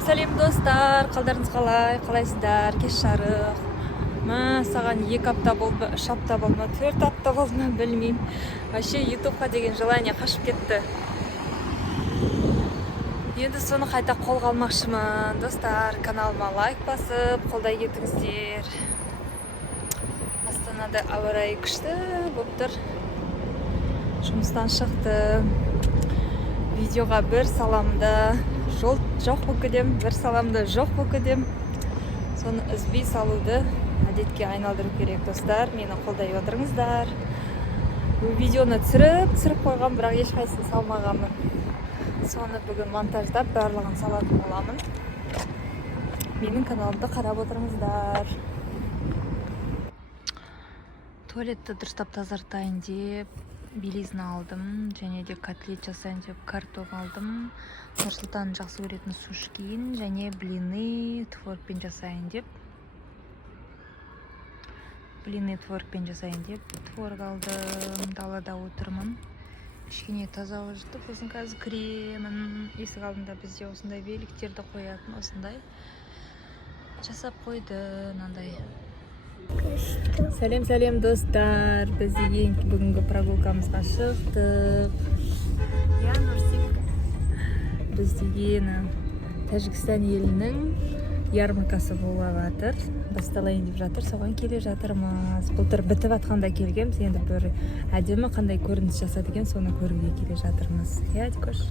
Сәлем достар, қалдарыңыз қалайсыздар? Кеш жарық. Саған 2 апта болды, 3 апта болды ма, 4 апта болды ма, білмеймін. Вообще ютубқа деген желание қашып кетті. Енді соны қайта қолға алмақшымын. Достар, каналыма лайк басып, қолдай кетіңіздер. Астанада ауа райы күшті болып тұр. Жұмыстан шықты. Видеоға бір саламды жол жоқ бөкедем, бір саламды жоқ бөкедем. Соны үзбей салуды әдетке айналдыру керек, достар. Мені қолдай отырыңыздар. Видеоны түсіріп қойған, бірақ ешқайсысын салмағанмын. Соны бүгін монтаждап барлығын салатын боламын. Менің каналымды қарап отырыңыздар. Туалетті дұрыстап тазартайын деп белизна алдым, және де котлет жасайын деп картоп алдым. Нұрсұлтан жақсы көретін сушкин және блины творогпен жасайын деп. Творог алдым. Далада отырмын. Кішкене таза жықты. Сосын қазір кремін. Есік алдында бізде осындай великтерді қоятын, осындай жасап қойды, мынандай. Сәлем достар, біз бүгінгі прогулкамызға шықтық. Нұрсик. Біз деген Тәжікстан елінің ярмаркасы болып жатыр. Басталайын деп жатыр, соған келе жатырмыз. Былтыр бітіп атқанда келгенбіз, енді бір әдемі қандай көрініс жасады екен, соны көруге келе жатырмыз. Дикош.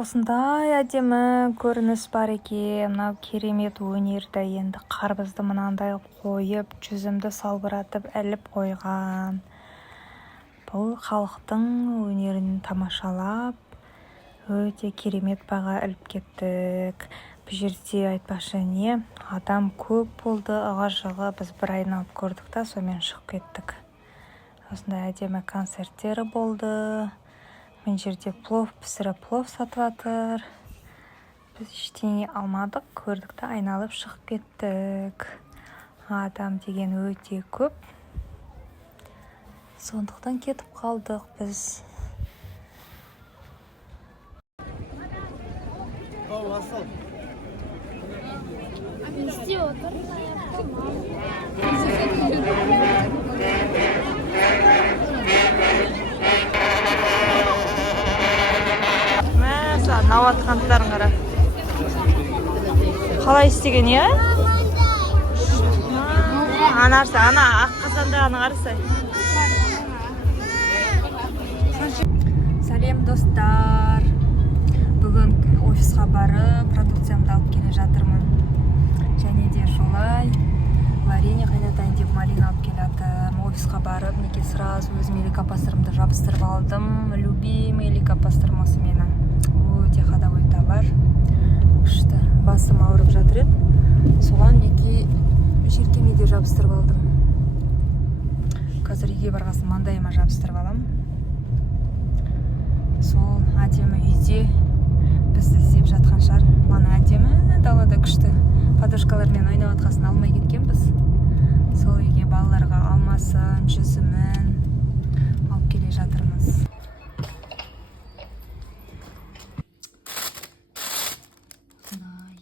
Осындай әдемі көрініс бар екен. Мынау керемет өнерді енді қарбызды мынандай қойып, жүзімді салбыратып іліп қойған. Бұл халықтың өнерін тамашалап, өте керемет баға іліп кеттік. Бұл жерде айтпақшы не, адам көп болды, ығы-жығы. Біз бір айналып көрдік та, сонымен шығып кеттік. Осындай әдемі концерттері болды. Мен жерде плов пісіріп, плов сатып жатыр. Біз ештеңе алмадық, көрдік та айналып шығып кеттік. Адам деген өте көп. Сондықтан кетіп қалдық біз. Науатқандарын қара. Қалай істеген, е? Анарсы, ана ақ қазандағаны қарасай. Сәлем достар. Бүгін офисқа барып, продукциямды алып келе жатырмын. Және де жолай варенье қайнатайын деп малина алып келе жатырмын. Офисқа барып, неге сразу өзім лейкопастрымды жабыстырып алдым. Любимый лейкопастрым осы менің. Өте ходовой товар. Күшті. Басым ауырып жатыр еді. Соған неге желкеме жабыстырып алдым. Қазір үйге барғасын маңдайыма жабыстырып алам. Сол әдемі үйде бізді іздеп жатқан шығар. Мана әдемі далада күшті подушкалармен ойнап атқасын алмай кеткенбіз. Сол үйге балаларға алмасын, жүзімін алып келе жатырмыз.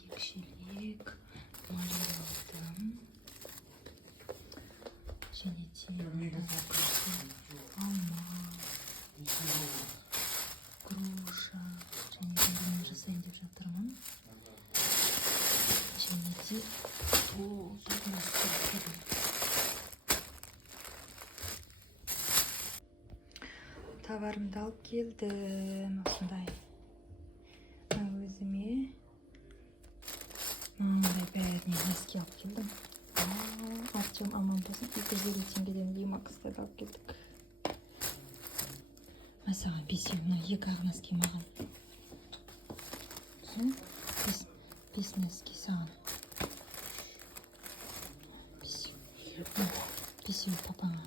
Екшелек малина алдым. Және де алма, груша, және де мен жасайын деп жатырмын. Және де товарымды алып келдім. Осындай өзіме мынандай бәріне носки алып келдім. Артем аман болсын, 250 теңгеден Лимаксты алып келдік. Саған бесеу, мына екі ақ носки маған. Бес носки саған. Бесеу папаңа.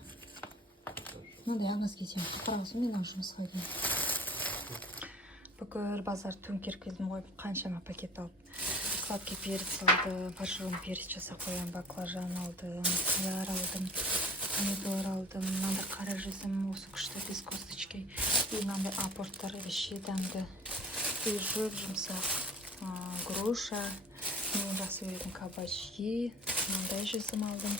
Мынандай ақ носки сен қарағысың, мен ау жұмысқа дейін. Бүкіл базар төңкеріп келдім ғой, қаншама пакет алып. Сладкий перец алдым, фаршированный перец жасап қоям, баклажан алдым, қияр алдым, помидор алдым, мынандай қара жүзім, осы күшті без косточки. И мынандай апорттар шедамды, и жүп жұмсақ, груша, мен жақсы көретін кабачки, мынандай жүзім алдым,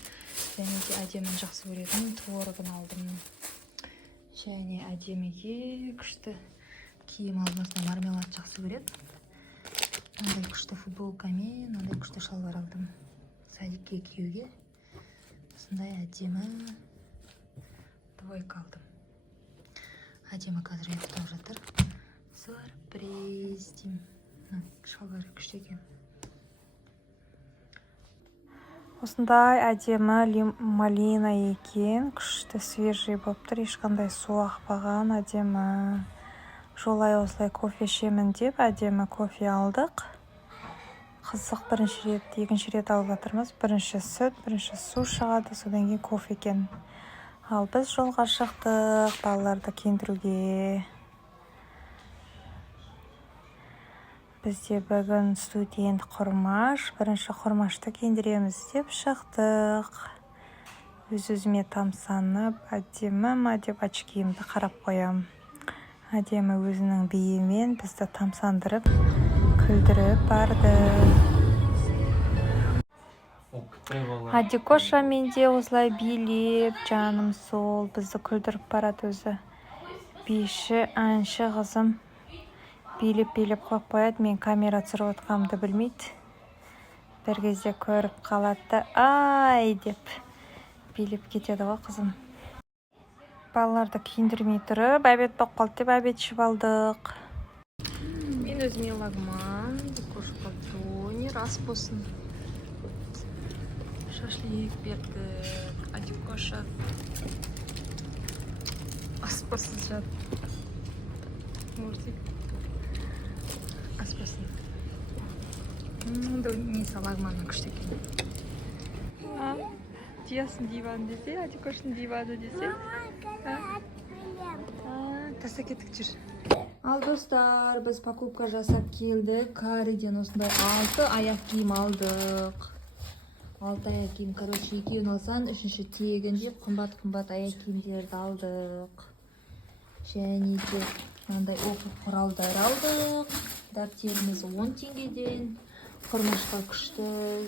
және де әдемін жақсы көретін творогын алдым. Және әдеміге күшті киім алдым, мармелад жақсы көреді. Мынандай күшті футболкамен, мынандай күшті шалбар алдым. Садикке киюге. Осындай әдемі двойка алдым. Әдемі қазір ұйықтап жатыр. Сюрприз деймін. Шалбары күшті екен. Осындай әдемі малина екен. Күшті свежий болып тұр. Ешқандай су ақпаған әдемі. Жолай осылай кофе ішемін деп әдемі кофе алдық. Қызық, бірінші рет, екінші рет алып жатырмыз. Бірінші сүт, бірінші су шығады, содан кейін кофе екен. Ал біз жолға шықтық, балаларды киіндіруге. Бізде бүгін студент құрмаш, бірінші құрмашты киіндіреміз деп шықтық. Өз-өзіме тамсанып, әдемі ма деп очкиімді қарап қоям. Әдемі өзінің биімен бізді тамсандырып, күлдіріп барды. Адикоша менде осылай билеп, жаным сол, бізді күлдіріп барады өзі. Биші, әнші қызым билеп-билеп қойып қояды, мен камера түсіріп отқанымды білмейді. Бір кезде көріп қалады, ай деп билеп кетеді ғой қызым. Балаларды киіндірмей тұрып, обед болып қалды деп обед ішіп алдық. Мен өзіме лагман, кош поддонер, ас болсын. Шашлик бердік, Адикоша ас болсын жат. Мурзик. Ас болсын. Несі лагманның күшті екен. Диясын диван десе, Адикошын диваны десе. Таста кеттік жүр. Ал достар, біз покупка жасап келдік. Кариден осындай 6 аяқ киім алдық. 6 аяқ киім, короче, 2-ін алсан, 3-ші тегін деп қымбат аяқ киімдерді алдық. Және де мынандай оқу құралдар алдық. Дәптеріміз 10 теңгеден. Құрмашқа күшті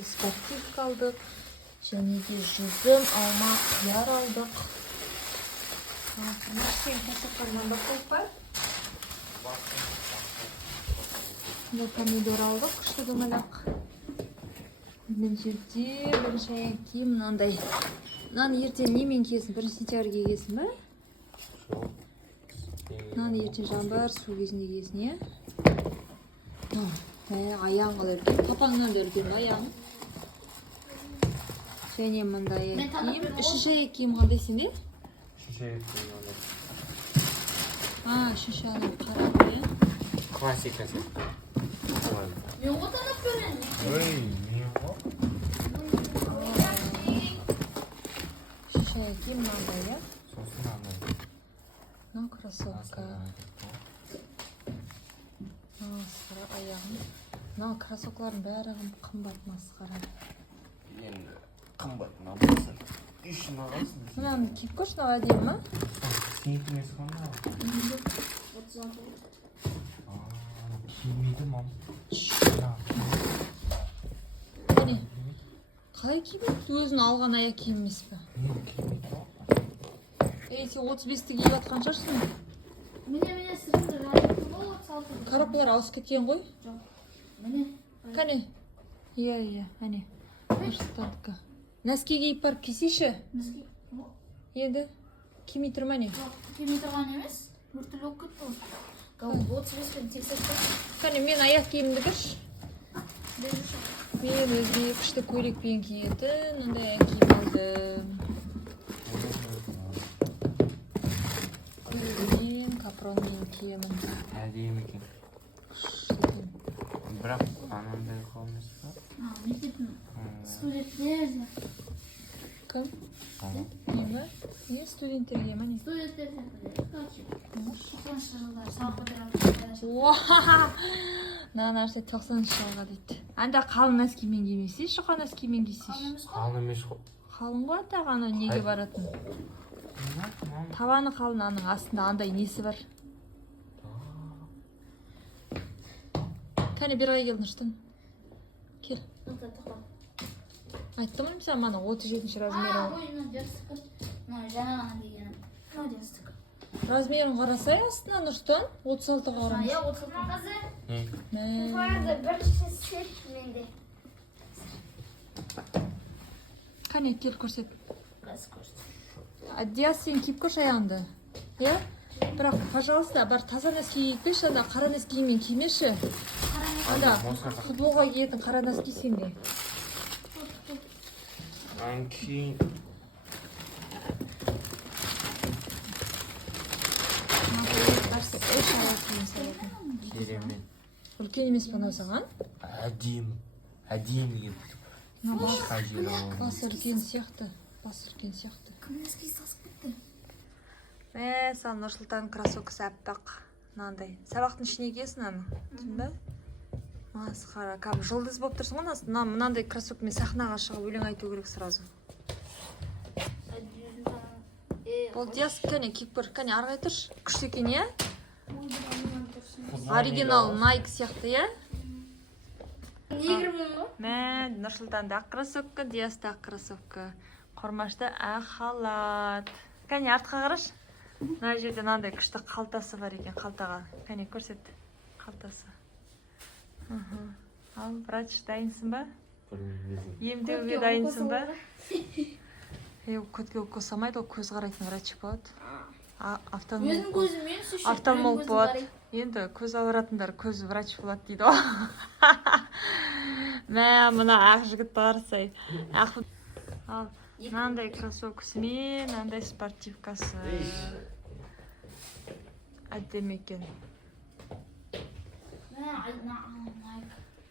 спортивка алдық. Және де жүзім, алма, қияр алдық. Сен қосаққаннан ба қойып бар? Бұл помидор алдық, күшті домалақ. Мен жерде бірінші аяқ киім мынандай. Мынаны ертең немен киесің? Бірінші сентябрьге киесің ба? Мынаны ертең жаңбыр су кезінде киесің, е? Аяғын қалай өрген? Папаңнан өрген ба аяғын? Және мындай аяқ киім. Үшінші аяқ киім қандай сенде? Үшінші аяқ киім қандай. Үшінші аяқ қара ғой, е? Классикасы. Мен отанып көрген. Ой, мен ғой. Үшінші аяқ киім мынандай, е? Сосын мынандай. Мынау кроссовка. Масқара аяғын. Мынау кроссовкалардың бәрі қымбат масқара. Енді қымбат намысы. Үшін ағайсың. Мынаны киіп көршін аға деймін ма? Сенекі емес қонда? 36. Киімейді мам. Қане, қалай киімейді? Өзін алған аяқ киім емес пе? Сен 35-ті киіп атқан шығарсың? Міне сырымды радиоты бол 36. Коробкалар ауысып кеткен ғой? Жоқ. Міне. Қане? Иә, әне. Нұрсыздардікі. Нәске киіп барып кисейші? Нәске? Еді? Кимей тұрма не? Кимей тұрған емес. Біртілі оқып кетті ғой. 35-пен тексерді. Қане, мен аяқ киімді кірш? Мен өзіме күшті көйлекпен киетін, ондай аяқ киім алдым. Көйлен, похоронмен киемін. Әдемі екен. Бірақ анандай қалмыз ба? Мектептің студенттері. Кім? Нема? Не студенттерге ма не? Студенттер мына нәрсе 90-шы жылға дейді. Анда қалың нәскимен кимейсіз, жұқа нәскимен кисіз. Қалың емес қой. Қалың ғой ата ана неге баратын? Табаны қалың, аның астында андай несі бар. Кәне бір ай кел Нұрстан. Кел. Айттым ғой саған мана 37-ші размері. Размерін қарасай астына Нұрстан 36-ға қарамыз. Я 36. Мә. Кәне кел көрсет. Диас сен киіп көрші аяғыңды. Е? Бірақ, пожалуйста, бар таза нәски киіппеші, анда қара нәскимен кимеші. Анда футболға киетін қара нәски сенде. Кейін керемет. Үлкен емес пе саған? Әдемі. Әдемі еді. Басы үлкен сияқты. Кім нәски сасып кетті? Мә, саған Нұрсұлтан кроссовкасы әппақ. Мынандай. Сабақтың ішіне киесің аны. Түсінбі? Масқара. Кәм жұлдыз болып тұрсың ғой, мынандай кроссовкамен сахнаға шығып өлең айту керек сразу. Бұл Диас кәне киіп көр. Кәне арғай тұрш. Күшті екен, е? Оригинал Nike сияқты, е? Мә, Нұрсұлтанда ақ кроссовка, Диаста ақ кроссовка. Қормашта ақ халат. Кәне артқа қараш. Мына жерде мынандай күшті қалтасы бар екен, қалтаға. Кәне көрсет. Қалтасы. Ал, врач, дайынсың ба? Емдеуге дайынсың ба? Көтке укол салмайды, ол көз қарайтын врач болады. Офтальмолог болады. Енді көз ауыратындар көз врач болады дейді ғой. Мә, мына ақ жігіт барсай. Ал, мынандай кроссовкасы мен, мынандай спортивкасы. Әдемі екен.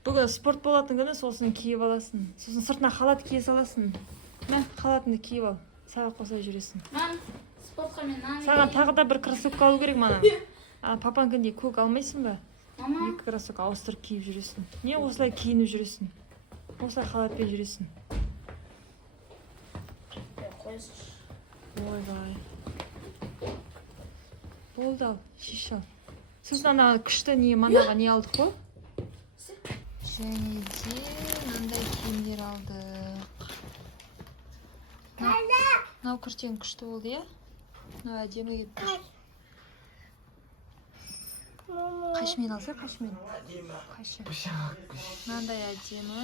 Бүгін спорт болатын күні сосын киіп аласың. Сосын сыртына халат кие саласың. Мә, халатыңды киіп ал. Саған қоса жүресің. Саған тағы да бір кроссовка алу керек мана. Папанкіндей көк алмайсың ба? Екі кроссовка ауыстырып киіп жүресің. Не осылай киініп жүресің? Осылай халатпен жүресің. Ойбай. Болды ал, шеш ал. Сосын ана күшті манаға не алдық қой? Және де мынандай киімдер алдық. Мынау күртең күшті болды, е? Мынау әдемі кетті. Қашмен алса, қашмен. Мынандай әдемі,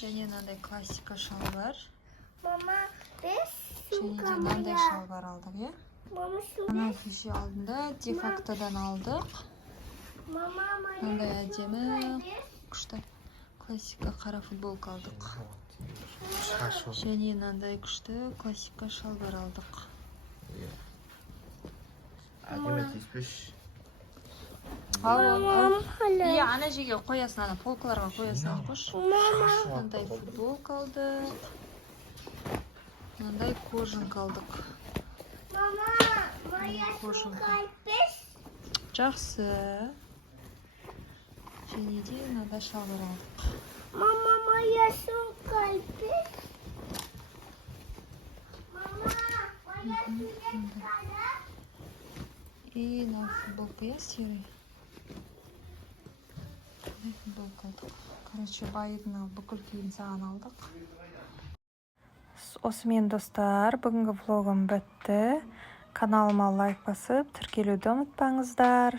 және мынандай классика шалбар. Және де мынандай шалбар алдық, е? Мынау кеше алдында дефактодан алдық. Мынандай әдемі, күшті классика қара футболка алдық. Және мынандай күшті классика шалбар алдық. Әдемі тиіспеш. Иә, ана жерге қоясын, ана полкаларға қоясын қош. Мынандай футболка алдық. Мынандай кожанка алдық. Жақсы. Және де мынандай шалбар алдық. Мама, моя сумка пеш. Мама, моя сумка. И на футболку я серый. Футболка алдық. Короче, байыдың бүкіл киім саған алдық. Осымен достар, бүгінгі влогым бітті. Каналыма лайк басып, тіркелуді ұмытпаңыздар.